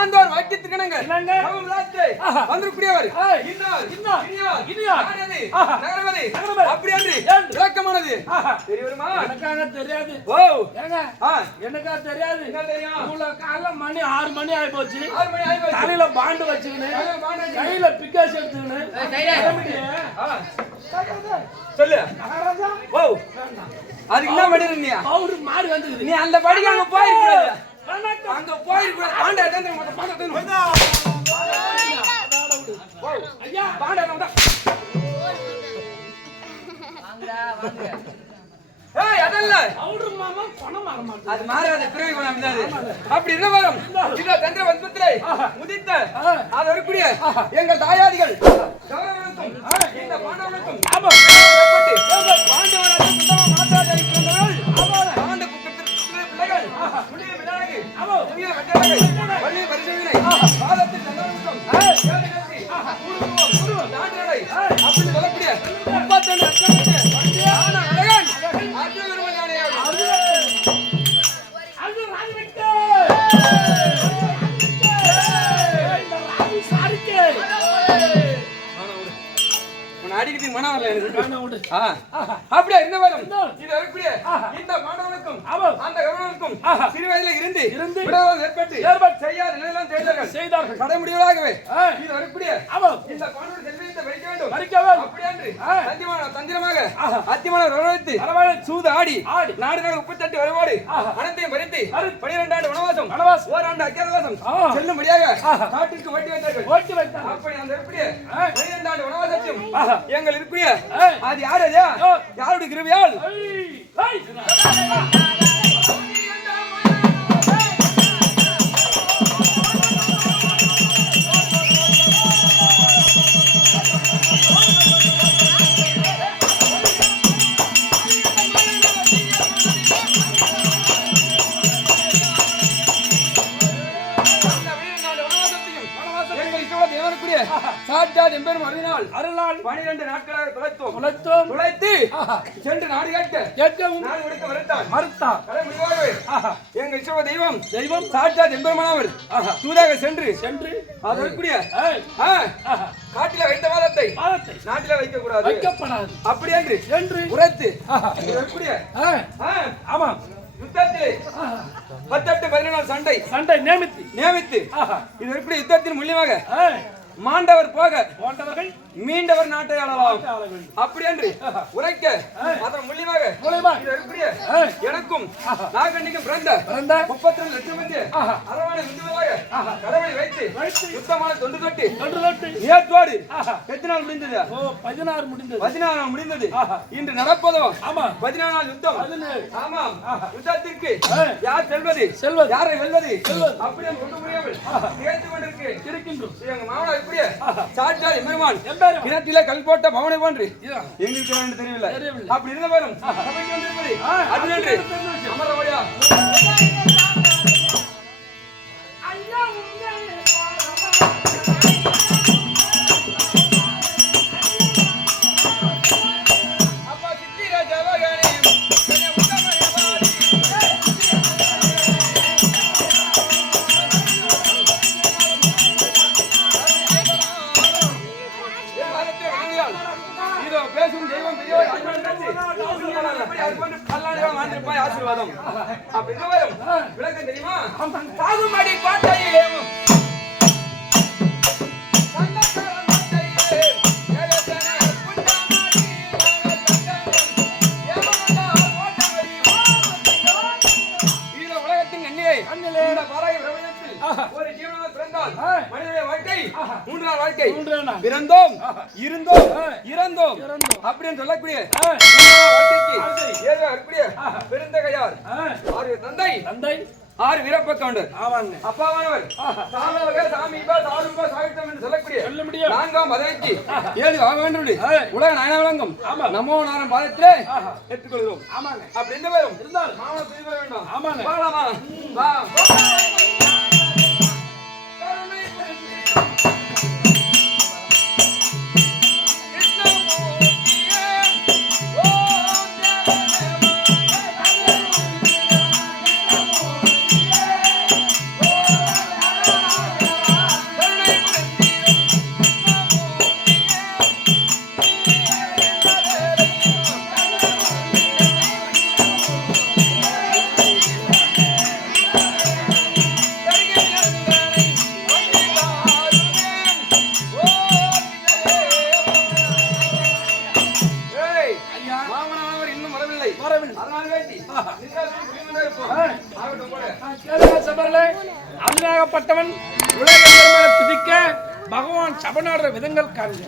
ஆண்டவர் வாக்கியத்துக்கணங்க வந்திருக்கூடியவர் அப்படி அன்றி விளக்கமானது தெரியுமா? எனக்காக தெரியாது. ஓ எனக்கா தெரியாது. காலைல மணி 6 மணி ஆகி போச்சு. 6 மணி ஆகி போச்சு. தலையில பாண்டு வச்சுக்கினு கையில பிக்காஸ் எடுத்துக்கினு சொல்லு. ஓ அதுக்கு என்ன பண்ணிருந்தீங்க? அவரு மாறி வந்து நீ அந்த படிக்க அங்க போயிருக்கூடாது. அங்க போயிருக்கூடாது. பாண்டா எடுத்து மொத்த பாண்டா எடுத்து ஐயா பாண்டா வாங்க வாங்க. ஏய் அதல்ல அவரு மாமா பணம் மாற மாட்டாரு. அது மாறாத பிறவி குணம் இல்லாது. அப்படி என்ன வரும்? இதோ தந்திர வஸ்பத்திரை முதித்த அது வரக்கூடிய எங்கள் தாயாதிகள் கௌரவனுக்கும் இந்த பாண்டவனுக்கும் பாண்டவனுக்கு சுத்தமா மாற்றாத இருக்கின்றவர்கள் பாண்ட பிள்ளைகள் புண்ணிய விநாயகி புண்ணிய வெட்டழகை வள்ளி பரிசோதனை பாதத்தில் சந்தனமும் தாண்டலை அப்படி சொல்லக்கூடிய 32 அச்சமத்து அழகன் அர்ஜுன அடிக்கடி மனம் வரல எனக்கு. அப்படியே இருந்த வரும் இது வரக்கூடிய இந்த மாணவனுக்கும் அந்த கவர்னருக்கும் சிறு வயதில் இருந்து விரோதம் ஏற்பட்டு செய்யாத நிலையெல்லாம் செய்தார்கள். கடைமுடிவதாகவே இது வரக்கூடிய இந்த பாண்டவர் செல்வியத்தை வைக்க வேண்டும். அப்படியே தந்திரமாக அத்திமானவர் வரவழைத்து சூது ஆடி நாடு 38 வரவாடு அனைத்தையும் பறித்து 12 ஆண்டு வனவாசம் ஓராண்டு அக்கிரவாசம் செல்லும்படியாக நாட்டிற்கு ஓட்டி வைத்தார்கள். அப்படி அந்த வரக்கூடிய 12 ஆண்டு வனவாசத்தையும் எங்கள் இருக்கக்கூடிய அது யாரு யாருடைய கிருபையால் சாட்சாத் சாட்சாத் எம்பெரும் அருளால் 12 நாட்களாக துளைத்து சென்று நாடு கேட்கவும் நாடு கொடுக்க மறுத்தான். எங்கள் இஷ்ட தெய்வம் சாட்சாத் எம்பெருமானவர் தூதாக சென்று அதற்குரிய காட்டில வைத்த வாதத்தை நாட்டில வைக்க கூடாது அப்படி என்று உரைத்து ஆமா யுத்தத்திலே 18-14 சண்டை நியமித்து இது எப்படி யுத்தத்தின் மூலியமாக மாண்டவர் போன்றவர்கள் மீண்டவர் நாட்டை ஆளலாம் அப்படி என்று உரைக்க அதன் மூலியமாக எனக்கும் நாகண்ணிக்கும் பிறந்த 32 லட்சம் பேர் அரவாணை விந்துவாக கடவுளை வைத்து யுத்தமான தொண்டு தொட்டு ஏற்றோடு எத்தனை நாள் முடிந்தது? 16 முடிந்தது. இன்று நடப்பதோ 14 நாள் யுத்தம். ஆமாம், யுத்தத்திற்கு யார் செல்வது யாரை வெல்வது அப்படி கொண்டு முடியாமல் கேட்டுக் கொண்டிருக்கின்றோம். எங்க மாமனார் இப்படியே சாட்சாத் எம்பெருமான் கிணற்றிலே கல் போட்ட பவனை போன்று எங்களுக்கு தெரியவில்லை. அப்படி இருந்த போதும் சபைக்கு வந்திருப்பது அது நன்று அமரவழியா ஆசீர்வாதம் அப்படி விளக்கம் தெரியுமா? சாகுமடி கோட்டையிலே ஒரு ஜீவனாக பிறந்தால் மனிதனுடைய வாழ்க்கை 3 நாள் வாழ்க்கை. பிறந்தோம் இறந்தோம் அப்படின்னு சொல்லக்கூடிய வாழ்க்கைக்கு ஏற்படைய பெருந்தகையார் 6 தந்தை 6 வீரப்பக்கவுண்டர் அப்பாவானவர் சாமிபா சாருபா சாகித்யம் என்று சொல்லக்கூடிய 4ஆம் பதவிக்கு 7 ஆக வேண்டும். உலக நாயன வழங்கும் நமோ நாராயண பாதத்திலே ஏற்றுக்கொள்கிறோம். அப்படி எந்த பேரும் இருந்தால் மாமன பிரிவு வேண்டாம். வாங்கலாமா? வா அருளாகப்பட்டவன் உலக துதிக்க பகவான் சபனாடுற விதங்கள் காண்க.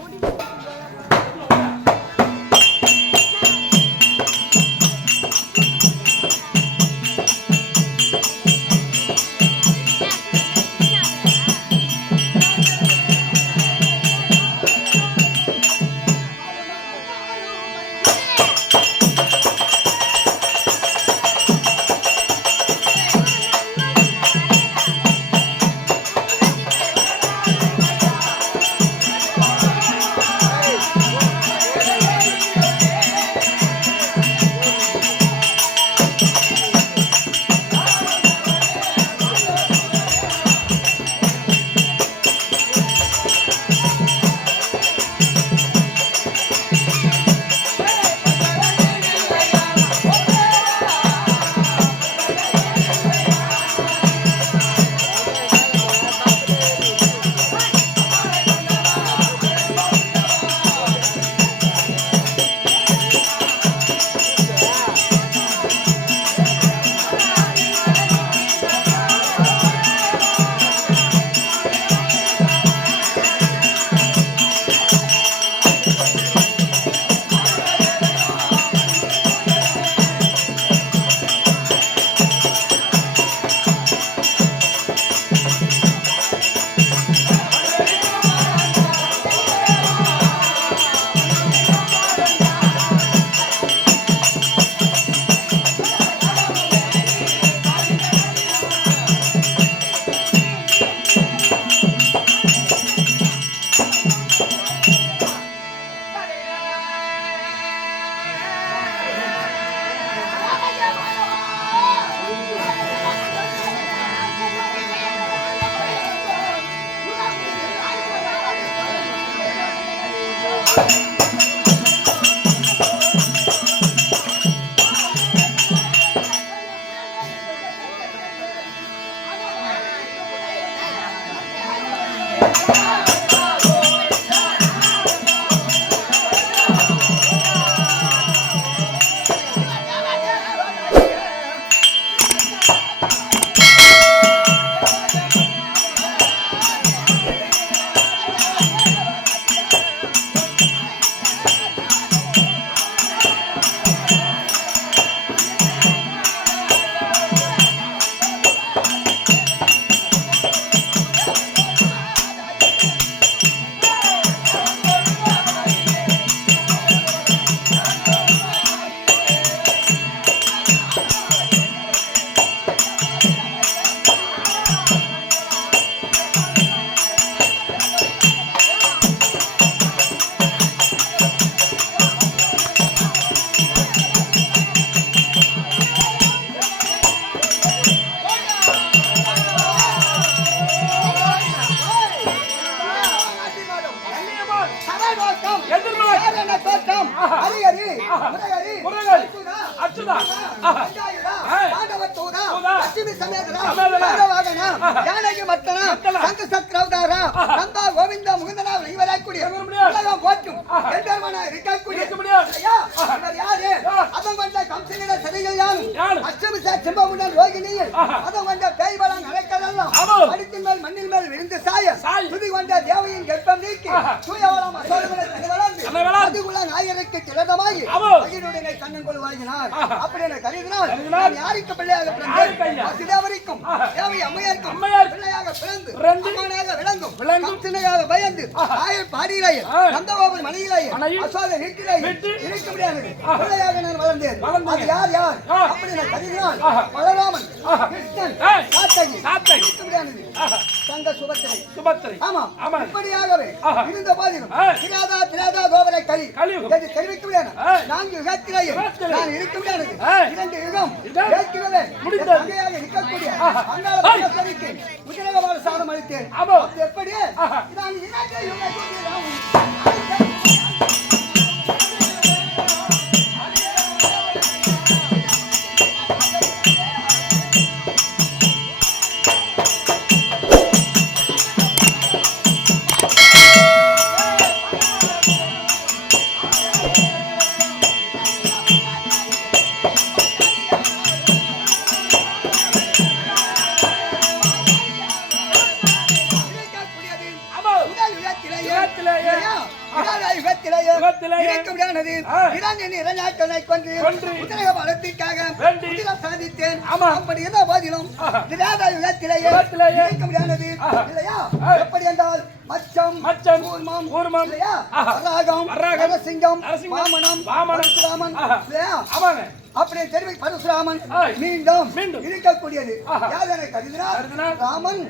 அப்படியே தெரிவி பரசுராமன் மீண்டும் இருக்கக்கூடியது யார் என கருதினார் ராமன்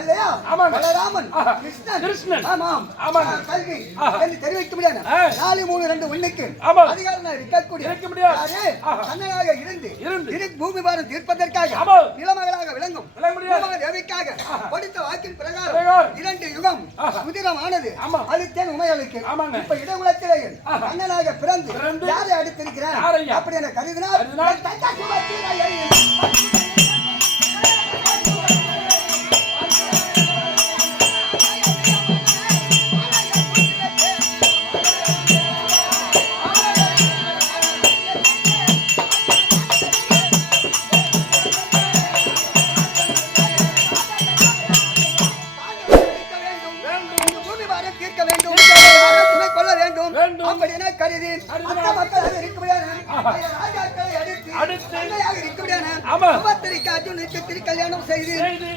இல்லையா பலராமன் கிருஷ்ணன் ஆமாம் கல்வி என்று தெரிவிக்க முடியாது 4-3-2-1 அதிகாரம் இருக்கக்கூடிய கண்ணனாக இருந்து பூமி பாரம் தீர்ப்பதற்காக நிலமகளாக விளங்கும் தேவிக்காக கொடுத்த வாக்கின் பிரகாரம் 2 யுகம் உதிரம் ஆனது அளித்தேன் உமையளுக்கு இப்ப இடகுலத்திலேயே கண்ணனாக பிறந்து யாரை அடித்திருக்கிறார் அப்படி என கருதினார்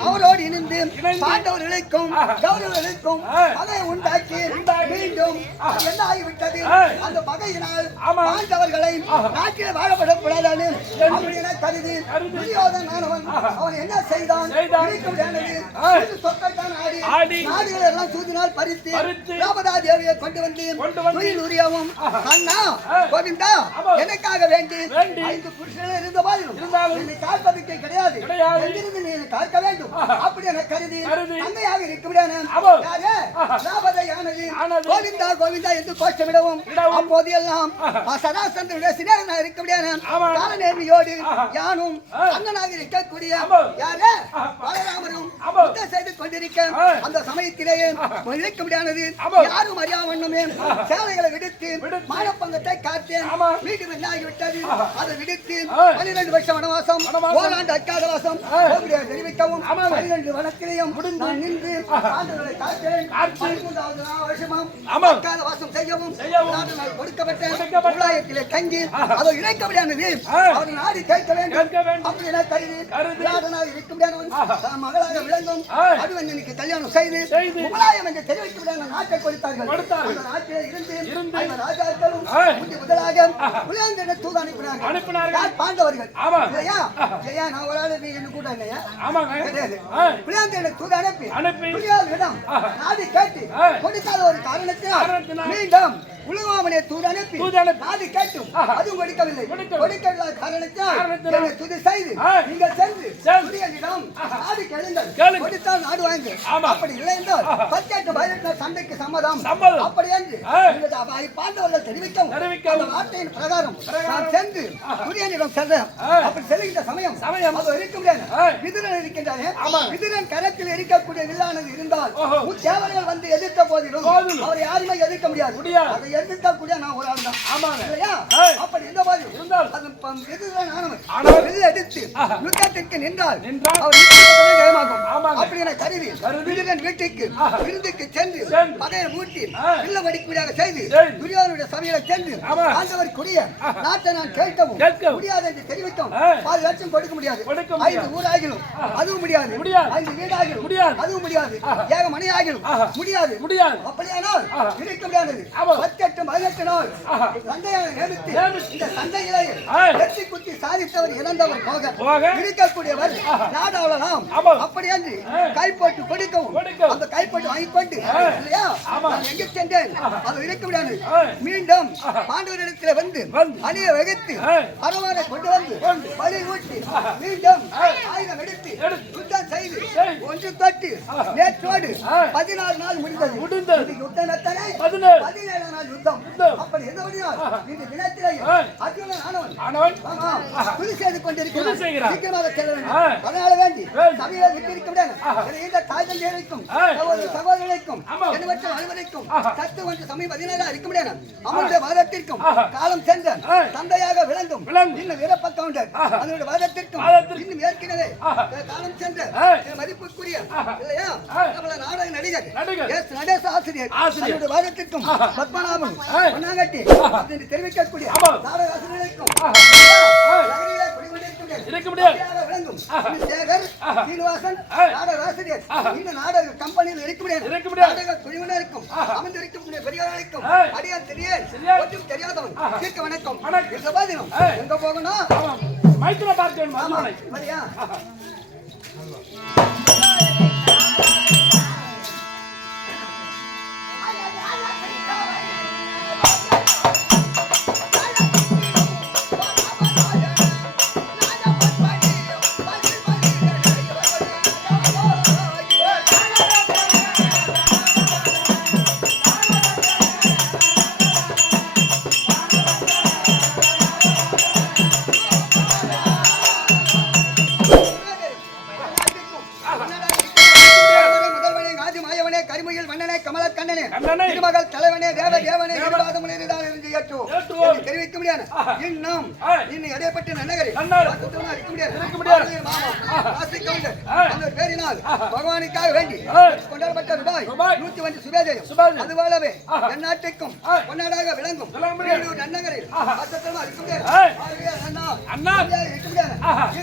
அவரோடு இணைந்து பாண்டவர்களுக்கும் கௌரவர்களுக்கும் பகை உண்டாக்கி மீண்டும் என்ன ஆகிவிட்டது அந்த பகையினால் பாண்டவர்களை நாட்டில் வாழப்படக்கூடாது அப்படின்னு கருதி துரியோதனன் அவன் என்ன செய்தான் சொற்கத்தான் ஆடி நாடுகள் எல்லாம் சூதினால் பறித்து ராமதா தேவியை கொண்டு வந்து உரியாவும் அண்ணா கோவிந்தா எனக்காக வேண்டி 5 புருஷனே இருந்தாலும் என்னை காப்பதற்கு கிடையாது. எங்கிருந்து நீ என்னை காக்க வேண்டும் அப்படி என கருதி தந்தையாக இருக்க முடியாது. கோவிந்தா கோவிந்தா என்று கோஷமிடவும் அப்போது எல்லாம் சதாசந்தனுடைய சிறியனாக இருக்க முடியாது. காலநேர்மையோடு யானும் அண்ணனாக இருக்கக்கூடிய யாரே பலராமரும் யுத்தம் செய்து கொண்டிருக்க அந்த சமயத்திலேயே இருக்க முடியானது. யாரும் அறியாமண்ணமே சேலைகளை விடுத்து மானப்பங்கத்தை காத்தேன். வீடு வெள்ளாகிவிட்டது. அதை விடுத்து 12 வருஷம் வனவாசம், ஓராண்டு அக்காதவாசம் தெரிவிக்கவும் 12 வனத்திலேயும் நான் நின்று ஆண்டுகளை காத்தேன். 13வது வருஷமாம் அக்காதவாசம் செய்யவும் கொடுக்கப்பட்ட உலாயத்திலே தங்கி அதை இணைக்க முடியானது. அவர் நாடி கேட்க வேண்டும் அப்படின்னா கருதி இருக்க முடியாது. மகளாக விளங்கும் அடுவனுக்கு கல்யாணம் செய்து உலாயம் என்று தெரிவிக்க முடியாத நாட்டை கொடுத்தார்கள். அந்த நாட்டிலே இருந்து ராஜாக்களும் முதலாக புலியாந்திரனை தூது அனுப்பினார்கள். பாண்டவர்கள் இல்லையா? ஐயா நான் ஒரு ஆளு நீ என்ன கூட இல்லையா? கிடையாது. புலியாந்திரனை தூது அனுப்பி புலியாந்திரம் நாடி கேட்டு கொடுக்காத ஒரு காரணத்தினால் மீண்டும் உலகமாமனை தூது அனுப்பி நாடி கேட்டும் அதுவும் கொடுக்கவில்லை. கொடுக்கவில்லாத காரணத்தினால் என்னை துதி செய்து நீங்கள் சென்று புலியாந்திரம் நாடி கேளுங்கள், கொடுத்தால் நாடு வாங்க. அப்படி இல்லை என்றால் 18 சண்டைக்கு சம்மதம். அப்படி என்று பாண்டவர்கள் தெரிவிக்கவும் அந்த வார்த்தையின் பிரகாரம் நான் சென்று துரியனிடம் செல்றேன். அப்படி செல்கின்ற சமயம் அது இருக்க முடியாது. விதுரன் இருக்கின்றானே, விதுரன் கரத்தில் இருக்கக்கூடிய வில்லானது இருந்தால் தேவர்கள் வந்து எதிர்த்த போதிலும் அவரை யாருமே எதிர்க்க முடியாது. அதை எதிர்க்கக்கூடிய நான் ஒரு ஆள் தான் இல்லையா? அப்படி இருந்த போதிலும் விதுரன் ஆனவன் வில்லு எடுத்து யுத்தத்திற்கு நின்றால் அவர் ஜெயமாகும். அப்படி என கருதி விதுரன் வீட்டுக்கு விருந்துக்கு சென்று பகையை மூட்டி வில்ல வடிக்குடியாக செய்து துரியோதனுடைய சபையில சென்று ஆண்டவருக்குரிய நாட்டை நான் கேட்கவும் முடியாது என்று தெரிவித்தோம். 4 லட்சம் கொடுக்க முடியாது. 5 ஊராகிலும் அதுவும் முடியாது. 5 வீடாகிலும் அதுவும் முடியாது. ஏக மணி ஆகிலும் முடியாது. அப்படியானால் இருக்க முடியாதது. 18 நாள் சண்டையாக நியமித்து இந்த சண்டைகளை வெற்றி குத்தி சாதித்தவர் இறந்தவர் போக இருக்கக்கூடியவர் நாடாளலாம். அப்படி என்று கைப்பட்டு கொடுக்கவும் அந்த கைப்பட்டு வாங்கிக்கொண்டு இல்லையா எங்க சென்றேன் அது இருக்க முடியாது. மீண்டும் பாண்டவரிடத்தில் வந்து அணிய வகுத்து அரவானை கொண்டு வந்து பலி ஊட்டி மீண்டும் ஆயுதம் எடுத்து யுத்தம் செய்து ஒன்று தொட்டு நேற்றோடு 16 நாள் முடிந்தது. யுத்தம் எத்தனை? 17 நாள் யுத்தம். அப்படி எந்த வழியால் இந்த தினத்திலேயே அர்ஜுனன் ஆனவன் துதி செய்து கொண்டிருக்கிறார். சீக்கிரமாக செல்ல வேண்டும். அதனால வேண்டி சபையை விட்டிருக்க முடியாது. இந்த காய்தல் ஏழைக்கும் சகோதரர்களுக்கும் என்னவற்ற அனைவருக்கும் சத்து ஒன்று சமயம் 17 இருக்க முடியாது. அவனுடைய வாதத்திற்கும் காலம் சென்ற தந்தையாக விளங்கும் இன்னும் வீரப்பக்கவுண்டர் அதனுடைய வாதத்திற்கும் இன்னும் ஏற்கனவே காலம் சென்ற மதிப்புக்குரிய இல்லையா நம்மள நாடக நடிகர் நடேச ஆசிரியர் அதனுடைய வாதத்திற்கும் பத்மநாபன் பொன்னாங்கட்டி அப்படின்னு தெரிவிக்கக்கூடிய நாடக ஆசிரியர்களுக்கும் விளங்கும் சேகர் சீனிவாசன் நாடக ஆசிரியர் இந்த நாடக கம்பெனியில் இருக்க முடியாது. நாடக குழுவினருக்கும் அமர்ந்திருக்கக்கூடிய பெரியவர்களுக்கும் அடியார் ஒன்றும் தெரியாதவன் தீர்க்க வணக்கம். எங்க போகணும்? மைத்திர பார்க்க தெரிவிக்க முடியாது. இன்னும் இன்னும் இடைப்பட்ட நன்னகரில் பேரினால் பகவானுக்காக வேண்டி கொண்டாடப்பட்ட ரூபாய் 105 சுபேஜயம் அதுபோலவே என் நாட்டுக்கும் பொன்னாடாக விளங்கும் நன்னகரில் இருக்க முடியாது.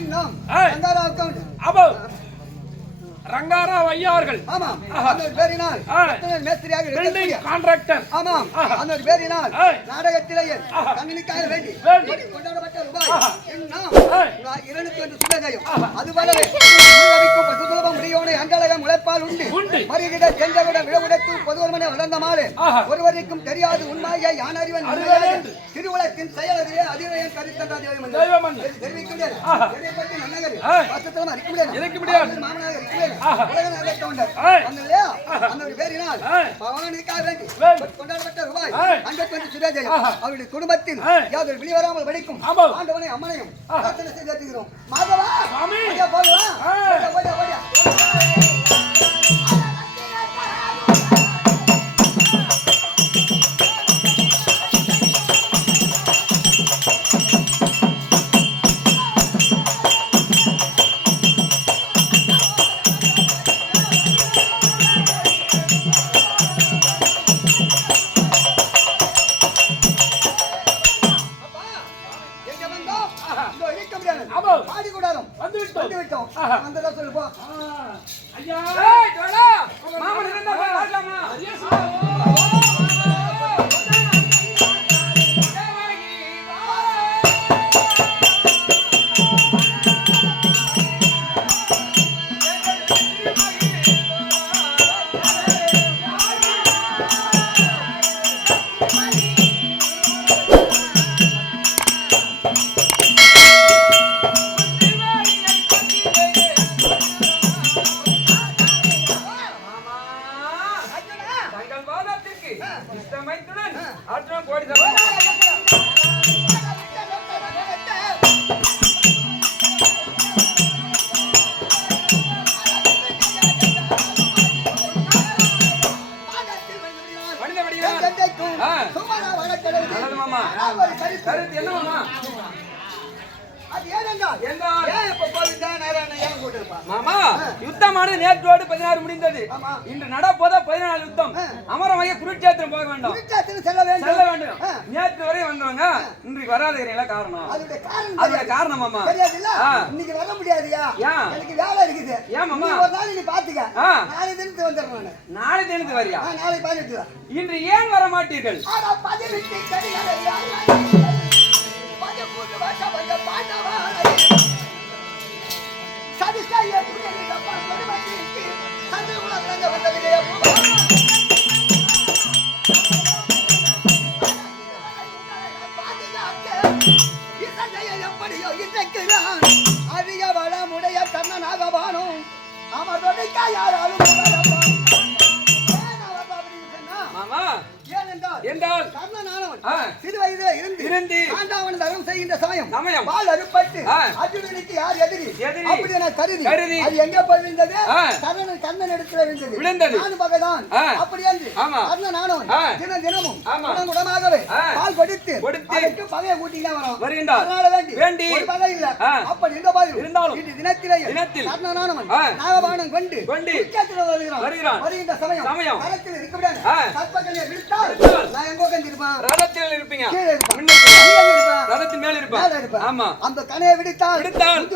இன்னும் ரங்காராவ் ஐயா அவர்கள். ஆமாம் அந்த ஒரு பேரினால் மேஸ்திரியாக பில்டிங் இருக்கக்கூடிய கான்ட்ராக்டர். ஆமாம் அந்த ஒரு பேரினால் நாடகத்திலேயே கண்ணிக்காக வேண்டி கொண்டாடப்பட்ட ரூபாய் எண்ணம் 201 சுபதயம். அதுபோலவே உள்ளவிக்கும் பசுதோபம் முடியோனை அண்டலகம் உழைப்பால் உண்டு மறுகிட சென்றவிட விழவுடைத்து பொதுவர்மனை வளர்ந்த மாறு ஒருவருக்கும் தெரியாது உண்மையை யான் அறிவன் திருவுலத்தின் செயலறிவே அதிரையன் கருத்தன்றா தெரிவிக்கின்றேன். இதை பற்றி நன்னகர் வாசத்தலம் அறிக்க முடியாது மாமனாக இருக்க அந்த ஒரு பேரினால் பவனுக்காக வேண்டி கொண்டாடப்பட்ட ரூபாய் 51 சுபதயம். அவருடைய குடும்பத்தில் யாதொரு வெளிவராமல் படிக்கும் ஆண்டவனை அம்மனையும் பிரார்த்தனை செய்து ஏற்றுகிறோம். மாதவா போகலாம். யுத்தமானது நேற்றோடு 16 முடிந்தது. இன்று நடப்போத 14 யுத்தம். அமரமாக குருட்சேத்திரம் போக வேண்டும். செல்ல வேண்டும். நேற்று வரை வந்தவங்க இன்றைக்கு வராத காரணம். அதுக்கு காரணம் மாமா இன்னைக்கு வர முடியாதுயா. எனக்கு வேலை இருக்குது. ஏன் மாமா ஒரு நாள் நீ பாத்துக்க. நாளை தினத்து வந்துடுறேன். நாளை தினத்து வரியா? நாளை 18 இன்று ஏன் வர மாட்டீர்கள்? அதிக வளமுடைய கண்ணனாகவானும் அமர்தொடைக்கா யாராலும் மாமா என்றால் கர்ணனானவன் சிறு வயதிலே இருந்து ஆண்டவன் தரம் செய்கின்ற சமயம் பால் அறுப்பட்டு அர்ஜுனனுக்கு யார் எதிரி அப்படி என கருதி அது எங்க போய் விழுந்தது? கர்ணன் இடத்துல விழுந்தது. நானும் பகைதான் அப்படி என்று கர்ணனானவன் தினமும் குணமாகவே பால் கொடுத்து அதற்கு பகையை கூட்டிதான் வருகின்றார். வேண்டி ஒரு பகை இல்ல. அப்படி எங்க போய் இருந்தாலும் தினத்தில் கர்ணனானவன் நாகபானம் கொண்டு வருகிறான். வருகின்ற சமயம் களத்தில் இருக்க முடியாது. கற்பகனை விழுத்தால் நான் எங்க உட்கார்ந்திருப்பேன்? ரதத்தில் இருப்பீங்க. ரதத்தின் மேல இருப்பேன். ஆமா. அந்த கனையை விடுத்தால்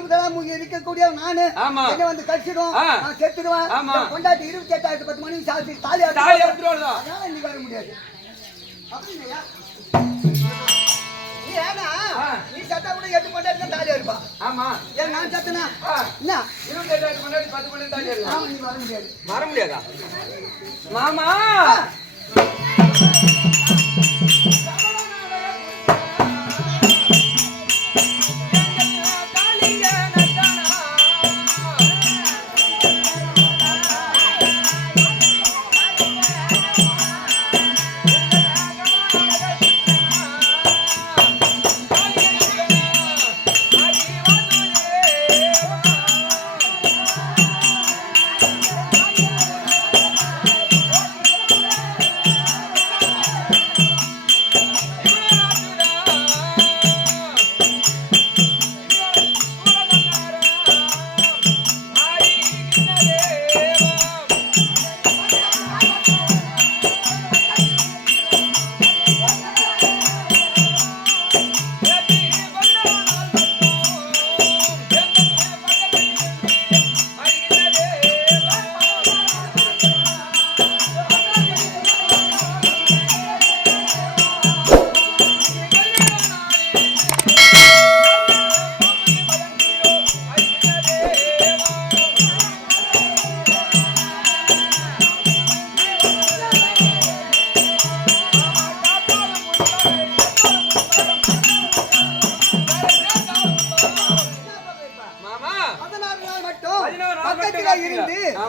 முதலாம் இருக்கக்கூடிய நானு என்ன வந்து கடிச்சிடும், நான் செத்துடுவேன். கொண்டாட்டி 28,10 மணி சாத்தி தாலி அறுத்துருவாங்க. அதனால நீ வர முடியாது. அப்படியா? நீ ஏனா நீ சத்தா கூட 8 கொண்டாட்டி தாலி அறுப்பா. ஆமா. ஏன் நான் சத்தனா? என்ன 28 கொண்டாட்டி 10 கொண்டாட்டி தாலி அறுப்பா. நீ வர முடியாது. வர முடியாதா? மாமா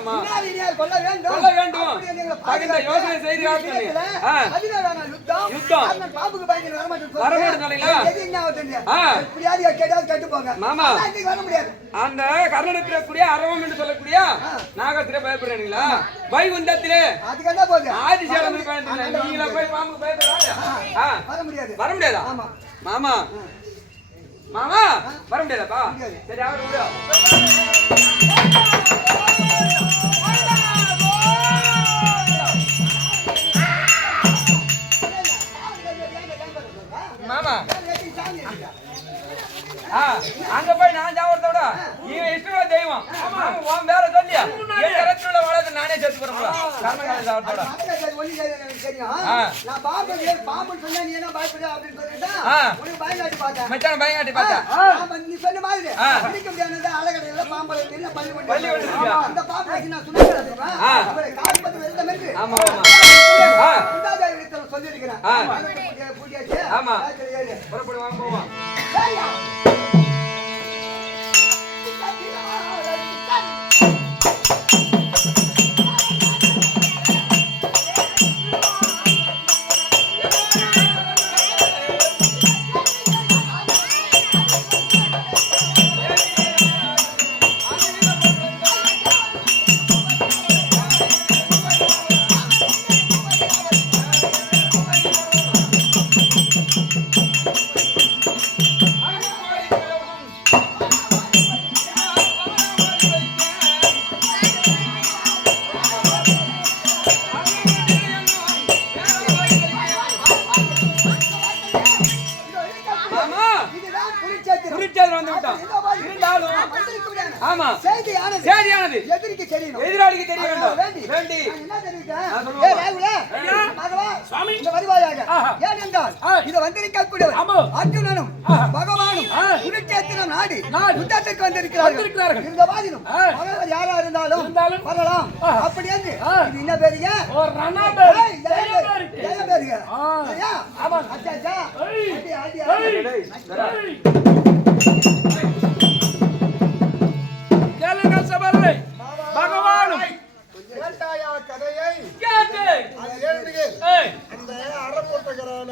ஆமா. இன்னார் இனியார் கொல்ல வேண்டும். கொல்ல வேண்டும். அப்படி என்று எங்களை தகுந்த யோசனை செய்து காட்டுங்க. ஆ. 17ஆம் நாள் யுத்தம். யுத்தம். அண்ணன் பாம்புக்கு பயந்து வரமாட்டேன்னு வரமாட்டேன்னு சொன்னீங்களா? எது என்ன ஆகுதுன்னு. ஆ. எப்படியாவது கேட்டாவது கட்டு போங்க. மாமா. ஆனா இன்னைக்கு வர முடியாது. அந்த கர்ணனத்திலே கூடிய அரவம் என்று சொல்லக்கூடிய நாகத்திலே பயப்படுறீங்களா? வைகுண்டத்திலே அதுக்கு என்ன போகுது? ஆதிசேஷன் பயந்துறீங்க. நீங்களா போய் பாம்புக்கு பயப்படுறாங்க? வர முடியாது. வர முடியாதா? ஆமா. மாமா மாமா வர முடியாதாப்பா? சரி அவர் விடு. மாமா அங்க போய் நான் ஜாவறதோட இவன் இஷ்டமா தெய்வம். மாமா உன் வேற சொல்லியா? என் கரத்துல வளர்த்து நானே சேர்த்து போறேன். கர்மகால ஜாவறதோட ஒண்ணு தெரியும். நான் பாம்பு சொன்னா நீ என்ன பயப்படுற அப்படின்னு சொல்லிட்டா உனக்கு பயங்காட்டி பார்த்தேன். மச்சான் பயங்காட்டி பார்த்தா நீ சொன்ன மாதிரி பிடிக்க முடியாத அழகடையில பாம்பு என்ன பள்ளி பள்ளி விட்டுருக்கியா? அந்த பாம்பு நான் சொன்னேன். காப்பத்து வெறுத மென்று ஆமா ஆமா சொல்லியிருக்கிறேன். ஆமா புறப்படு வாங்க போவோம். ஆமா செய்தியானது எதிரிக்கு தெரியணும். எதிராளிக்கு தெரிய வேண்டும். வேண்டி என்ன தெரிவிக்க? சுவாமி இந்த வருவாயாக. ஏனென்றால் இது வந்திருக்கக்கூடியவர் அர்ஜுனனும் பகவானும் குருட்சேத்திரம் நாடி யுத்தத்துக்கு வந்திருக்கிறார்கள். இந்த வாதிலும் பகவான் யாரா இருந்தாலும் வரலாம். அப்படி என்று இது என்ன பேருங்க? பேருங்க. அச்சா பகவானும் கதையை அந்த அறப்போட்டக்காரன்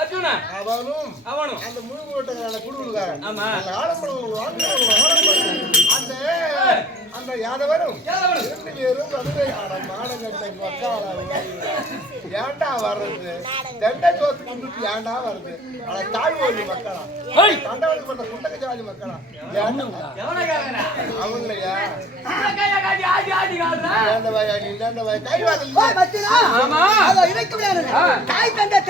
அர்ஜுன அவனும் அந்த முழு போட்டக்காரன் குடுகுலுக்காரன் அந்த அந்த யாதவரும் ரெண்டு பேரும் வந்து மானங்கட்டை ஏண்டா வர்றது தண்டை தோத்துக்கு ஏண்டா வருது ஆனா தாழ்வோலி மக்களா தண்டவனுக்கு பண்ண குண்டக ஜாதி மக்களா அவங்களையா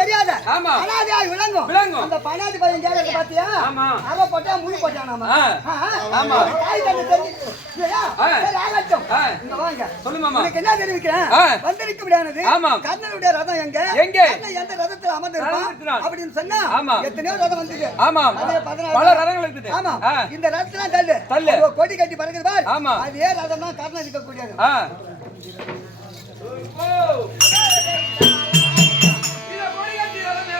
தெரியாத அனாதையாய் விளங்கும் அந்த பனாதி பையன் கேட்கறது பாத்தியா? அத போட்டா முழு போட்டானாமா? தாய் தந்தை தெரிஞ்சு என்ன தெரிவிக்கிறேன்? வந்திருக்க முடியாது. கர்ணனுடைய ரதம் எங்க எந்த ரதத்தில் அமர்ந்திருப்பான் அப்படின்னு சொன்னா எத்தனையோ ரதம் வந்தது. பல ரதங்கள் இருக்குது. ஆமா இந்த ரதத்துல தள்ளு கொடி கட்டி பறக்குது பார். அதே ரதம் தான் கர்ணன் இருக்கக்கூடியது. இத கொடி கட்டி ரதம்